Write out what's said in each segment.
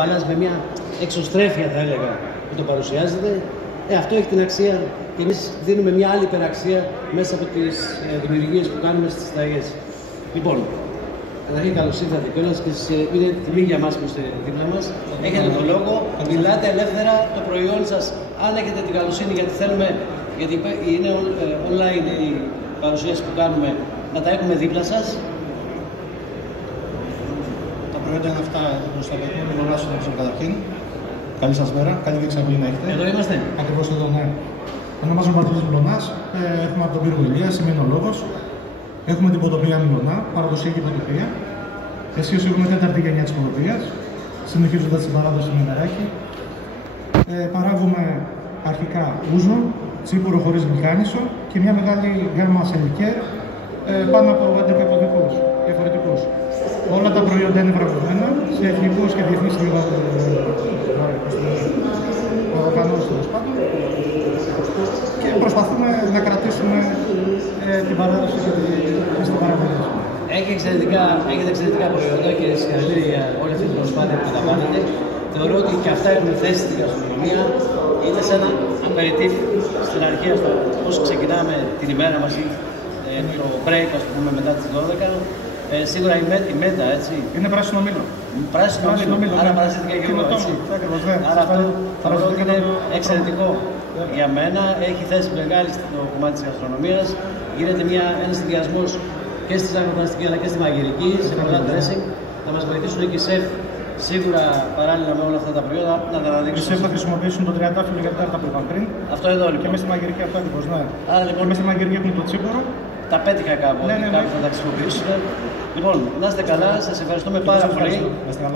Παλάς με μια εξωστρέφεια, θα έλεγα, που το παρουσιάζεται. Αυτό έχει την αξία και εμείς δίνουμε μια άλλη υπεραξία μέσα από τις δημιουργίες που κάνουμε στις συνταγές. Λοιπόν, καταρχήν καλώς ήρθατε κιόλας και είναι τιμή για μας που είστε δίπλα μας. Έχετε τον λόγο, μιλάτε ελεύθερα το προϊόν σας, αν έχετε την καλοσύνη, γιατί θέλουμε, γιατί είναι online η παρουσίαση που κάνουμε, να τα έχουμε δίπλα σας. Τα προϊόντα είναι αυτά προς τα παιδιά, με γνωράσω καταρχήν. Καλή σας μέρα, καλή δεξαμενή να έχετε. Εδώ είμαστε. Ακριβώς εδώ, ναι. Ονομάζομαι Παντελής Μπλωνάς, έχουμε από τον πύργο Ηλίας, είμαι λόγος. Έχουμε την ποτοπία Μιλωνά, παραδοσιακή ποτοπία. Εσείς έχουμε τέταρτη γενιά της ποτοπίας, συνεχίζοντας την παράδοση με νεράκι. Παράγουμε αρχικά ούζο, τσίπουρο χωρίς γλυκάνισο και μια μεγάλη γκάμα σε λικέρ πάνω από 11 υποδικούς διαφορετικούς. Όλα τα προϊόντα είναι βραβευμένα σε εθνικούς και διεθνείς οργανώσεις τέλος πάντων και προσπαθούμε να κρατήσουμε την παράδοση και στην παραγωγή. Έχετε εξαιρετικά προϊόντα και συγχαρητήρια για όλη αυτή την προσπάθεια που καταβάλλετε. Θεωρώ ότι και αυτά έχουν θέση στην γαστρονομία. Είναι σαν ένα απεριτίφ στην αρχή, πώς ξεκινάμε την ημέρα μας ή το break, ας πούμε, μετά τις 12. Σίγουρα η μέτα, έτσι. Είναι πράσινο μήλο. Πράσινο μήλο, άρα παρασίτικα και εγώ, έτσι. Άρα αυτό θεωρώ ότι είναι εξαιρετικό για μένα. Έχει θέση μεγάλη στο κομμάτι της γαστρονομίας. Γίνεται ένας συνδυασμός και στη ζαχαροπλαστική αλλά και στη μαγειρική, σε πολλά dressing. Θα μας βοηθήσουν και οι σεφ σίγουρα παράλληλα με όλα αυτά τα προϊόντα να τα αναδείξουν. Οι σεφ θα χρησιμοποιήσουν το τριαντάφυλλο για την τάρτα που είπαμε πριν. Αυτό εδώ λοιπόν. Και μέσα στη μαγειρική αυτό ακριβώς, ναι. Άρα λοιπόν. Και μέσα στη μαγειρική έχουμε το τσίπουρο. Τα πέτυχα κάπου, ναι. Κάπου θα τα χρησιμοποιήσουμε. Λοιπόν, να είστε καλά, σας ευχαριστούμε πάρα πολύ.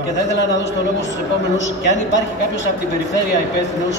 Και θα ήθελα να δώσω το λόγο στους επόμενους και αν υπάρχει κάποιος από την περιφέρεια υπεύθυνος